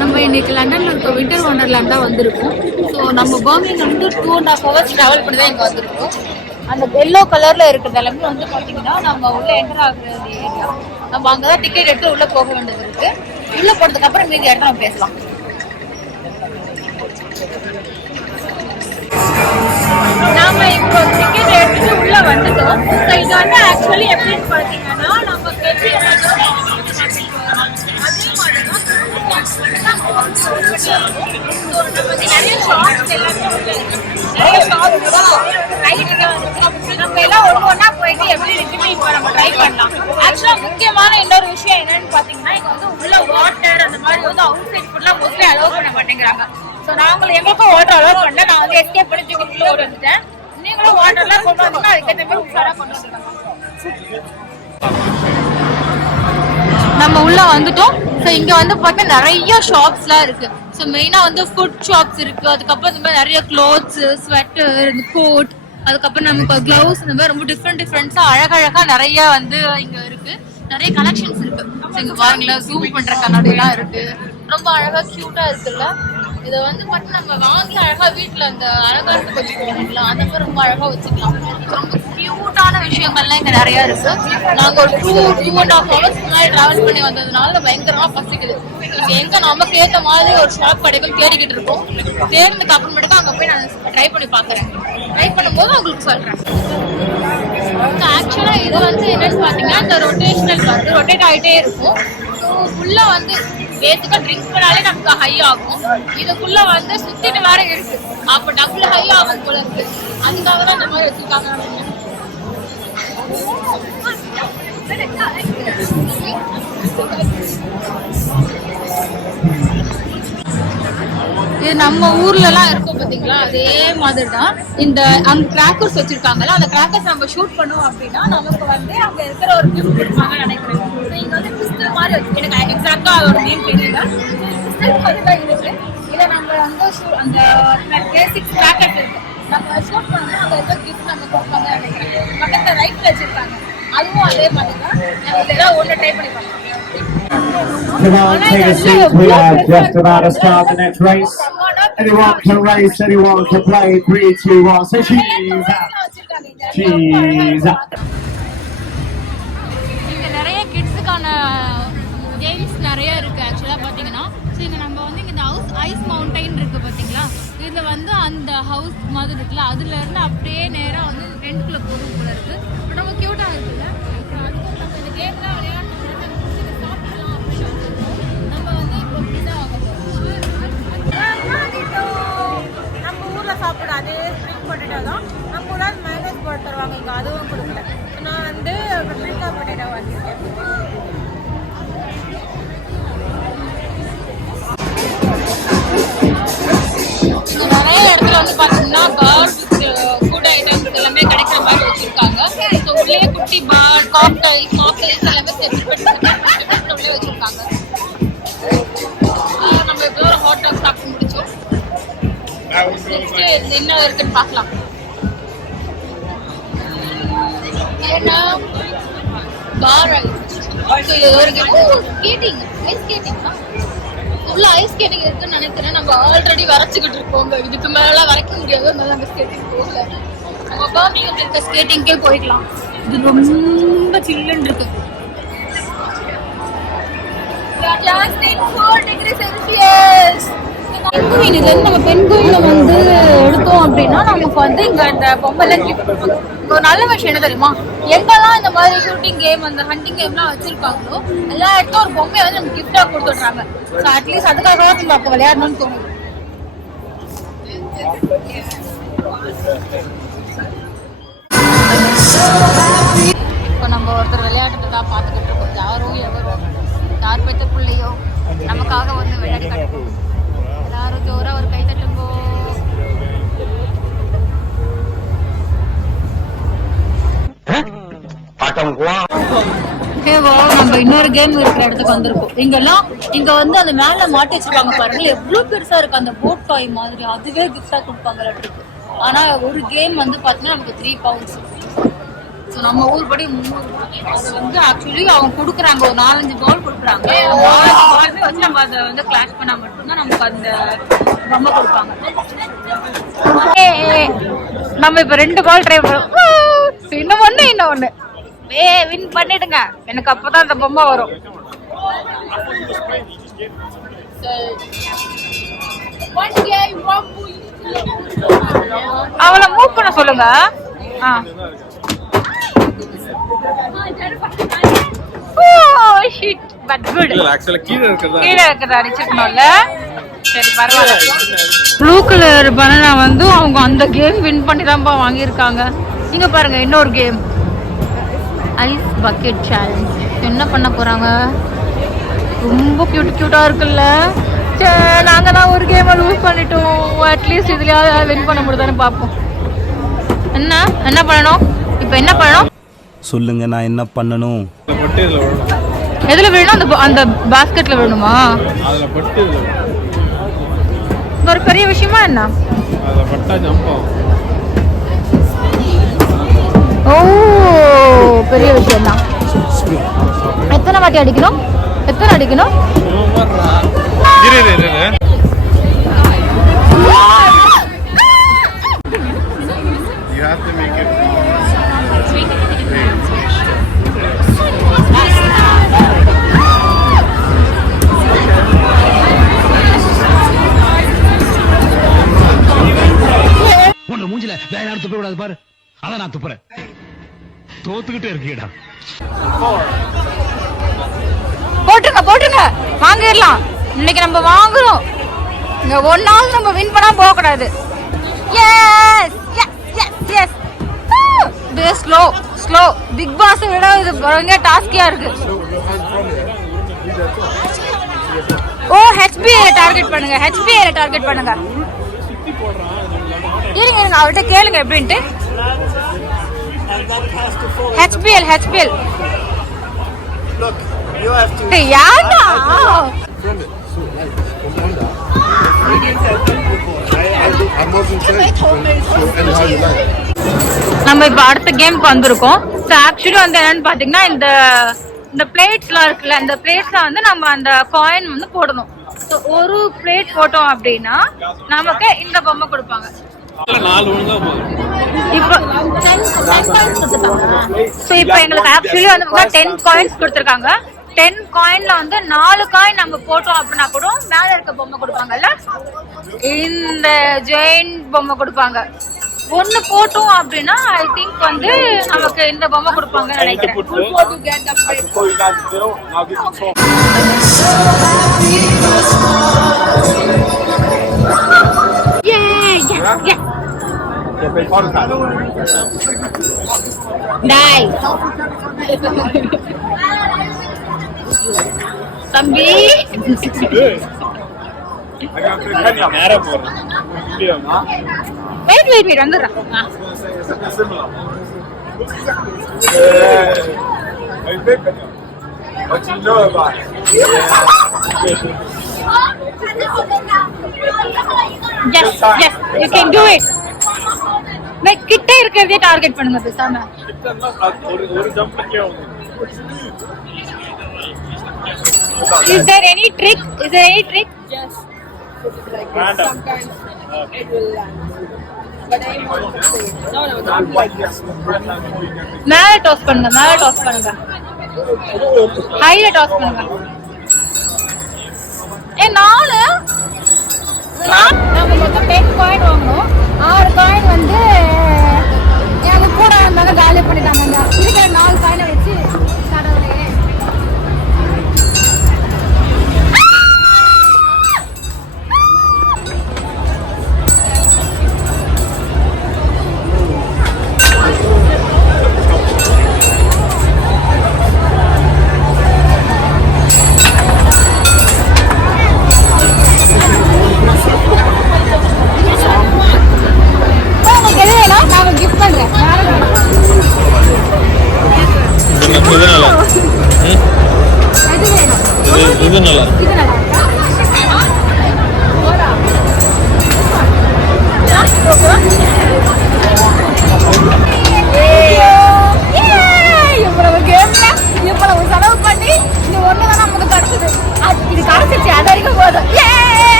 நம்ம இன்னைக்கு லண்டன்ல இருக்க விண்டர் வண்டர்லேண்ட் தான் வந்திருக்கோம். ஸோ நம்ம பர்மிங்ல வந்து 2.5 hours டிராவல் பண்ணி தான் இங்கே வந்திருக்கோம். அந்த எல்லோ கலர்ல இருக்கிறது எல்லாமே வந்து பாத்தீங்கன்னா நம்ம உள்ள என்டர் ஆகுற ஏரியா. நம்ம அங்கதான் டிக்கெட் எடுத்து உள்ள போக வேண்டியது இருக்கு. உள்ள போனதுக்கு அப்புறம் மீதி இடத்துல நம்ம பேசலாம். நாம இப்போ டிக்கெட் எடுத்துட்டு உள்ள வந்துட்டோம். இது வந்து ஆக்சுவலி எப்படின்னு பாத்தீங்கன்னா நம்ம நிறைய ஷாப்ஸ் எல்லாமே நம்ம எல்லாம் ஒவ்வொன்னா போயிட்டு எப்படி இருக்குன்னு இப்போ நம்ம ட்ரை பண்ணலாம். ஆக்சுவலா முக்கியமான இன்னொரு விஷயம் என்னன்னு பாத்தீங்கன்னா இங்க வந்து உள்ள வாட்டர் அந்த மாதிரி வந்து அவுட் சைட் ஃபுட்லாம் மோஸ்ட்லி அலோவ் பண்ண மாட்டேங்கிறாங்க. ஸோ நாங்களும் எங்களுக்கும் வாட்டர் அலோவ் பண்ணல. நான் வந்து எஸ்கேப் பண்ணி தூக்கி உள்ள ஓடி வந்துட்டேன். நீங்களும் வாட்டர்லாம் கொண்டு வந்தீங்கன்னா அதுக்கேற்ற மாதிரி உஷாரா கொண்டு வந்துருக்காங்க. நம்ம உள்ள வந்துட்டோம். ஸோ இங்க வந்து பார்த்தா நிறைய ஷாப்ஸ்லாம் இருக்கு. ஸோ மெயினா வந்து ஃபுட் ஷாப்ஸ் இருக்கு. அதுக்கப்புறம் இந்த மாதிரி நிறைய க்ளோத்ஸ், ஸ்வெட்டர், கோட், அதுக்கப்புறம் நமக்கு கிளவுஸ், இந்த மாதிரி ரொம்ப டிஃப்ரெண்ட்ஸா அழகழகா நிறைய வந்து இங்க இருக்கு. நிறைய கலெக்ஷன்ஸ் இருக்கு. ஸோ இங்க பாருங்களேன், ஜூம் பண்ற கண்ணாடிலாம் இருக்கு. ரொம்ப அழகா கியூட்டா இருக்குல்ல. இதை வந்து மட்டும் நம்ம வாங்கி அழகா வீட்டுல அந்த அலங்காரத்துக்கு வச்சுக்கோங்களா, அந்த மாதிரி ரொம்ப அழகா வச்சுக்கலாம். ரொம்ப கியூட்டான விஷயங்கள்லாம் இங்க நிறைய இருக்கு. நாங்க ஒரு 2.5 hours முன்னாடி டிராவல் பண்ணி வந்ததுனால பயங்கரமா பசிக்குது. எங்க நமக்கு ஏற்ற மாதிரி ஒரு ஷாப் கடைகள் தேடிக்கிட்டு இருக்கோம். தேடினதுக்கு அப்புறமேட்டுக்கு அங்க போய் நான் ட்ரை பண்ணி பாக்குறேன். ட்ரை பண்ணும்போது உங்களுக்கு சொல்றேன். ஆக்சுவலா இது வந்து என்னன்னு பாத்தீங்கன்னா இந்த ரொட்டேஷனல் வந்து ரொட்டேட் ஆகிட்டே இருக்கும். ஃபுல்லா வந்து பேசிக்கா ட்ரிங்க் பண்ணாலே நமக்கு ஹை ஆகும். இதுக்குள்ள வந்து சுத்திட்டு வேற இருக்கு. அப்ப டபுள் ஹை ஆகும் போல இருக்கு. அதுக்காக தான் இந்த மாதிரி வச்சிருக்காங்க. இது நம்ம ஊர்ல எல்லாம் இருக்கும் பாத்தீங்களா, அதே மாதிரி தான் இந்த அங்க கிராக்கர்ஸ் வச்சிருக்காங்கல்ல, அந்த கிராக்கர்ஸ் நம்ம ஷூட் பண்ணுவோம் அப்படின்னா நமக்கு வந்து அங்க இருக்கிற ஒரு கிஃப்ட் கொடுப்பாங்கன்னு நினைக்கிறேன். இங்க வந்து கிறிஸ்டல் மாதிரி வச்சு, எனக்கு எக்ஸாக்டா அதோட நேம் தெரியல. கிறிஸ்டல் மாதிரி தான் இருக்கு. இதை நம்ம வந்து அந்த பேசிக் கிராக்கர்ஸ் இருக்கு, நம்ம ஷூட் பண்ணோம்னா அங்க இருக்க கிஃப்ட் நம்ம கொடுப்பாங்க நினைக்கிறேன். பக்கத்துல ரைட்ல வச்சிருக்காங்க. அதுவும் அதே மாதிரி தான். நம்ம இதெல்லாம் ஒன்று ட்ரை பண்ணி பார்க்கலாம். Come on, take a seat. We are just about to start the next race. Anyone can race, anyone can play. 3, 2, 1. Say cheese. Cheese. இங்க நிறைய கிட்ஸுக்கான கேம்ஸ் நிறைய இருக்கு. ஆக்சுவலா பாத்தீங்கன்னா இங்க நம்ம வந்து இந்த ஹவுஸ் ஐஸ் மவுண்டைன் இருக்கு பாத்தீங்களா, இதுல வந்து அந்த ஹவுஸ் மாதிரி இருக்குல்ல, அதுல இருந்து அப்படியே நேரா வந்து டென்ட்குள்ள போகும் போல இருக்கு. ரொம்ப கியூட்டா இருக்குல்ல. நம்ம இந்த கேம்லாம் விளையாடணும். நம்ம ஊர்ல சாப்பிட அதே ஸ்ப்ரிங் பொட்டேட்டோ தான். நம்ம ஊர்ல மைனஸ் போட்டு தருவாங்க, இங்க அதுவும் கொடுக்கல. நான் வந்து ஸ்ப்ரிங்கா பொட்டேட்டோ வாங்கியிருக்கேன். நிறைய இடத்துல வந்து பாத்தீங்கன்னா பேர்ட் ஃபுட் ஐட்டம்ஸ் எல்லாமே கிடைக்கிற மாதிரி வச்சிருக்காங்க. ஸோ உள்ளே குட்டி பேர்ட் காக்டைல்ஸ் எல்லாமே செட் உள்ளே வச்சிருக்காங்க. நம்ம இப்போ ஒரு ஹாட் டாக் சாப்பிட்டு முடிச்சோம். நெக்ஸ்ட் என்ன இருக்குன்னு பார்க்கலாம். ஏன்னா பார் ஐஸ் ஒரு ஸ்கேட்டிங், ஐஸ் ஸ்கேட்டிங் உள்ள ஐஸ் ஸ்கேட்டிங் இருக்குன்னு நினைக்கிறேன். நம்ம ஆல்ரெடி வரைச்சிக்கிட்டு இருக்கோங்க. இதுக்கு மேல வரைக்க முடியாது. அதனால நம்ம ஸ்கேட்டிங் போகல. நம்ம பர்மிங்ல இருக்க ஸ்கேட்டிங்கே போயிடலாம். இது ரொம்ப சில்லுன்னு இருக்கு. பென்குயின், இதுல இருந்து நம்ம பென்குயினை வந்து எடுத்தோம் அப்படின்னா நமக்கு வந்து இங்க இந்த பொம்மைலாம் கிஃப்ட் கொடுப்பாங்க. ஒரு நல்ல விஷயம் என்ன தெரியுமா, எங்கெல்லாம் இந்த மாதிரி ஷூட்டிங் கேம் அந்த ஹண்டிங் கேம்லாம் வச்சிருக்காங்களோ எல்லா இடத்துல ஒரு பொம்மையை வந்து நம்ம கிஃப்டா கொடுத்துட்றாங்க. ஸோ அட்லீஸ்ட் அதுக்காக நம்ம அப்போ விளையாடணும்னு தோணுது. இப்போ நம்ம ஒருத்தர் விளையாடுறதா பார்த்துக்கிட்டு இருக்கோம். யார் பெற்ற பிள்ளையோ நமக்காக வந்து விளையாடி காட்டுவோம். எல்லாரும் ஜோரா ஒரு கை தட்டுங்கோ. நம்ம இன்னொரு கேம் இருக்கிற இடத்துக்கு வந்திருக்கோம். இங்க வந்து அந்த மேல மாட்டி வச்சிருக்காங்க பாருங்க, எவ்வளவு பெருசா இருக்கு அந்த போட் டாய் மாதிரி. அதுவே கிஃப்டா கொடுப்பாங்க. ஆனா ஒரு கேம் வந்து பாத்தீங்கன்னா நமக்கு 3 pounds. ஸோ நம்ம ஊர் படி 300 அது வந்து ஆக்சுவலி அவங்க கொடுக்குறாங்க, ஒரு 4-5 பால் கொடுக்குறாங்க. 4 பாலுமே வச்சு நம்ம அதை வந்து கிளாஷ் பண்ணா மட்டும்தான் நமக்கு அந்த பொம்மை கொடுப்பாங்க. நம்ம இப்ப 2 பால் ட்ரை பண்ணோம். இன்னொன்னு வின் பண்ணிடுங்க, எனக்கு அப்பதான் அந்த பொம்மை வரும். அவளை மூவ் பண்ண சொல்லுங்க. கீழே இருக்கிறத அடிச்சிருக்கணும்ல. சரி பரவாயில்ல. ப்ளூ கலர் பனானா வந்து அவங்க அந்த கேம் வின் பண்ணி தான் வாங்கியிருக்காங்க. நீங்க பாருங்க, இன்னொரு கேம் ஐஸ் பக்கெட் சேலஞ்ச். என்ன பண்ண போறாங்க? ரொம்ப கியூட்டா இருக்குல்ல. நாங்க தான் ஒரு கேம் லூஸ் பண்ணிட்டோம். அட்லீஸ்ட் இதுலயாவது வின் பண்ண முடியுதான்னு பார்ப்போம். என்ன பண்ணணும்? இப்போ என்ன பண்ணணும் சொல்லுங்க. நான் என்ன பண்ணணும்? எதுல விழணும்? அந்த பாஸ்கெட்ல விழணுமா? ஒரு பெரிய விஷயமா என்ன? ஓ பெரிய விஷயம் தான். எத்தனை வாட்டி அடிக்கணும்? உன்னை மூஞ்சில வேற யாரும் துப்ப கூடாது பாரு. அதான் நான் துப்புறேன். தோத்துக்கிட்டே இருக்கீடா. போட்டுருங்க வாங்கிடலாம். இன்னைக்கு நம்ம வாங்குறோம். இங்க ஒன்னாவது நம்ம வின் பண்ணா போக கூடாது. ஸ்லோ பிக் பாஸ் விட இது ரொம்ப டாஸ்கியா இருக்கு. ஓ HPA டார்கெட் பண்ணுங்க. இருங்க அவர்கிட்ட கேளுங்க எப்படின்ட்டு. HPL You have to. Hey, Yana! From it. So, like, from under. I wasn't saying. So, anyhow you like. நம்ம இப்ப அடுத்த கேமுக்கு வந்திருக்கோம். ஸோ ஆக்சுவலி வந்து என்னன்னு பாத்தீங்கன்னா, இந்த பிளேட்ஸ்லாம் இருக்குல்ல, இந்த பிளேட்ஸ்ல வந்து நம்ம அந்த காயின் வந்து போடணும். ஸோ ஒரு பிளேட் போட்டோம் அப்படின்னா நமக்கு இந்த பொம்மை கொடுப்பாங்க. இப்போ எங்களுக்கு ஆக்சுவலி வந்து 10 காயின்ஸ் கொடுத்துருக்காங்க. 10 காயின்ல வந்து 4 காயின் நம்ம போட்டோம் அப்படின்னா கூட மேல இருக்க பொம்மை கொடுப்பாங்கல்ல, இந்த ஜெயின் பொம்மை கொடுப்பாங்க. 1 போட்டோம் அப்படின்னா ஐ திங்க் வந்து நமக்கு இந்த பொம்மை கொடுப்பாங்கன்னு நினைக்கிறேன். தம்பி வெயிட் வந்துடுறேன். What you know about it? Yes, you can do it. கிட்ட இருக்கிறதே டார்கெட் பண்ணுங்க பேசாம. ஒரு ஜம்ப்லயே Is there any trick? Yes. Sometimes it will land. But I want to say. No, not like this. மேல டாஸ் பண்ணுங்க. ஹைல toss பண்ணுங்க. நம்ம மொத்தம் 10 காயின் வாங்கணும். 6 காயின் வந்து எங்க கூட இருந்தாங்க, காலி பண்ணிட்டாங்க. இருக்கிற 4 காயினை வச்சு கடவுளே.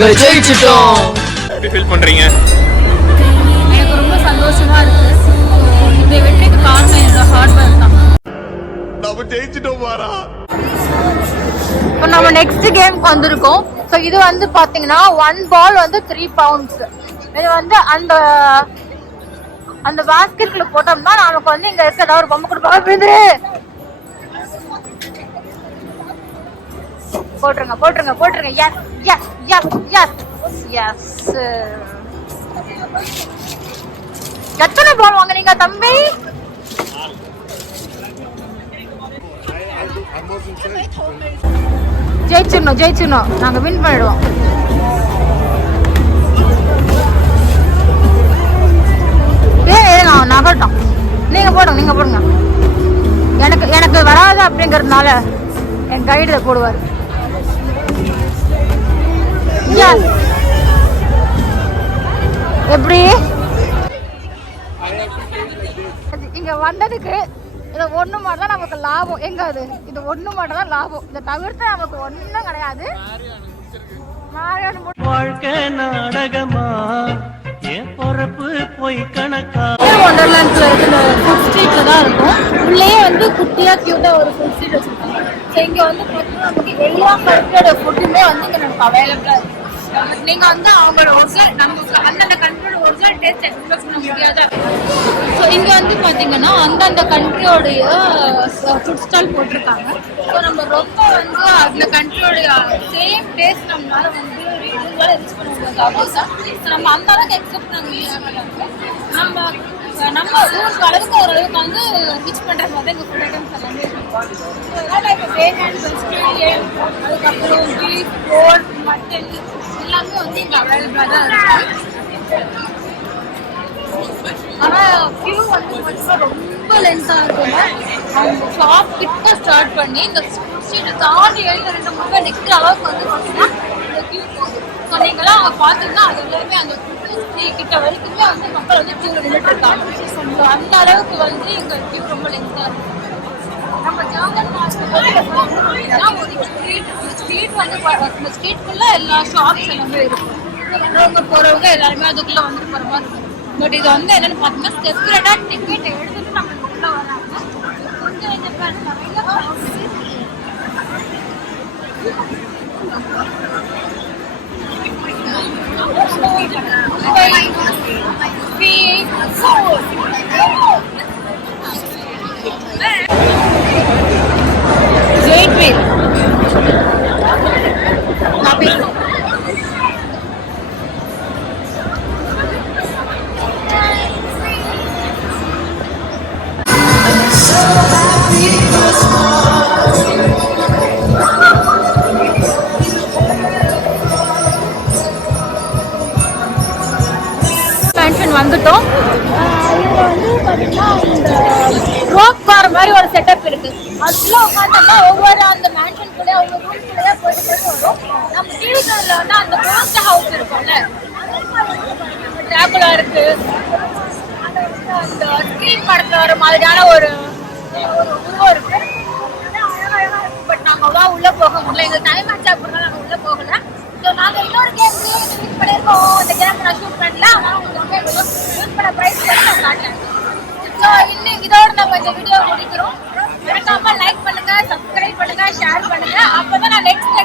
நாங்க ஜெயிச்சிட்டோம். எப்படி ஃபீல் பண்றீங்க? எனக்கு ரொம்ப சந்தோஷமா இருக்கு. இந்த வெற்றிக்கு காரணம் என்னோட ஹார்ட் ஒர்க் தான். நாம ஜெயிச்சிட்டோம் பாரா. இப்போ நம்ம நெக்ஸ்ட் கேம்க்கு வந்திருக்கோம். ஸோ இது வந்து பாத்தீங்கன்னா 1 பால் வந்து 3 pounds. இது வந்து அந்த பாஸ்கெட்ல போட்டோம்னா நமக்கு வந்து இங்க இருக்க ஏதாவது ஒரு பொம்மை கொடுப்பாங்க. போட்டுருங்க. எஸ். எத்தனை பால் வாங்குறீங்க தம்பி? ஜெயிச்சிடணும். நாங்க வின் பண்ணிடுவோம். நகட்டும். நீங்க போடுங்க. எனக்கு வராது அப்படிங்கறதுனால என் கைடுல போடுவாரு. எப்படி இங்க வந்ததுக்கு இது ஒண்ணு மட்டும் தான் நமக்கு லாபம். எங்க அது? இது ஒண்ணு மட்டும் தான் லாபம். இதை தவிர்த்து நமக்கு ஒண்ணும் கிடையாது. வாழ்க்கை நாடகமா என் பொறப்பு போய் கணக்கா. வண்டர்லாண்ட்ல இருக்கிற ஃபுட் ஸ்ட்ரீட்ல தான் இருக்கும். உள்ளேயே வந்து குட்டியா கியூட்டா ஒரு ஃபுட் ஸ்ட்ரீட் வச்சிருக்காங்க. ஸோ இங்க வந்து பார்த்தீங்கன்னா நமக்கு எல்லா கண்ட்ரியோட ஃபுட்டுமே வந்து இங்க நமக்கு அவைலபிளா இருக்கு. நீங்க வந்து அவங்களோட ஒரிஜினல் நமக்கு அந்தந்த கண்ட்ரியோட ஒரிஜினல் டேஸ்ட் எக்ஸ்பிரஸ் பண்ண முடியாது. ஸோ இங்க வந்து பாத்தீங்கன்னா அந்தந்த கண்ட்ரியோடைய ஃபுட் ஸ்டால் போட்டிருக்காங்க. ஸோ நம்ம ரொம்ப வந்து அந்த கண்ட்ரியோடைய சேம் டேஸ்ட் நம்மளால வந்து ரீச் பண்ண முடியாது. ஆப்வியஸா நம்ம அந்த அளவுக்கு எக்ஸ்பெக்ட் பண்ண முடியாது. நம்ம ஊருக்கு அளவுக்கு ஓரளவுக்கு வந்து ரீச் பண்ற மாதிரி எங்க ஃபுட் ஐட்டம்ஸ் எல்லாமே இருக்கும். இப்போ வேகன் வெஜிடேரியன் அதுக்கப்புறம் பீஃப் போர்க் மட்டன் எல்லாமே வந்து இங்க அவைலபிளா தான் இருக்கு. ஆனா கியூ வந்து ரொம்ப லென்த்தா இருக்குங்க. அவங்க ஷாப் கிட்ட ஸ்டார்ட் பண்ணி இந்த ஸ்ட்ரீட் தாண்டி 2-3 நிக்கிற அளவுக்கு வந்து பார்த்தீங்கன்னா இந்த கியூ போகுது. ஸோ நீங்களாம் அவங்க பார்த்தீங்கன்னா அது எல்லாமே அந்த கிட்ட வரைக்குமே வந்து மக்கள் வந்து கியூ நின்றுட்டு இருக்காங்க. அந்த அளவுக்கு வந்து எங்க கியூ ரொம்ப லென்த்தா இருக்கு. நம்ம ஜாகன் ஒரு ஸ்ட்ரீட் வந்து இந்த ஸ்ட்ரீட்குள்ள எல்லா ஷாப்ஸ் எல்லாமே இருக்கும். வரவங்க போறவங்க எல்லாருமே அதுக்குள்ள வந்துட்டு போற மாதிரி இருக்கும். பட் இது வந்து என்னன்னு பார்த்தீங்கன்னா செப்பரேட்டா டிக்கெட் எடுத்துட்டு நம்ம உள்ள வராங்க. கொஞ்சம் வந்துட்டோம். இதுல வந்து பாத்தீங்கன்னா இந்த ரோப் கார் மாதிரி ஒரு செட்டப் இருக்கு. அதுக்குள்ள உட்காந்தோம்னா ஒவ்வொரு அந்த மேன்ஷனுக்குள்ளே அவங்க ரூம்குள்ளேயே போயிட்டு வரும். நம்ம டிவில வந்து அந்த போஸ்ட் ஹவுஸ் இருக்கும்ல டிராகுலா இருக்கு. அந்த ஸ்கிரீன் படத்துல ஒரு மாதிரியான ஒரு உருவம் இருக்கு. பட் நாங்க தான் உள்ள போக முடியல. எங்க டைம் ஆச்சு அப்படின்னா நாங்க உள்ள போகல. ஸோ நாங்க இன்னொரு கேம் யூஸ் பண்ணிருக்கோம். இந்த கேம் நான் ஷூட் பண்ணல. ஆனால் உங்களுக்கு யூஸ் பண்ண ப்ரைஸ் பண்ணி நான் காட்டேன். ஸோ இன்னும் இதோட நம்ம இந்த வீடியோ முடிக்கிறோம். மறக்காம லைக் பண்ணுங்க, சப்ஸ்கிரைப் பண்ணுங்க, ஷேர் பண்ணுங்க. அப்பதான் நான் நெக்ஸ்ட்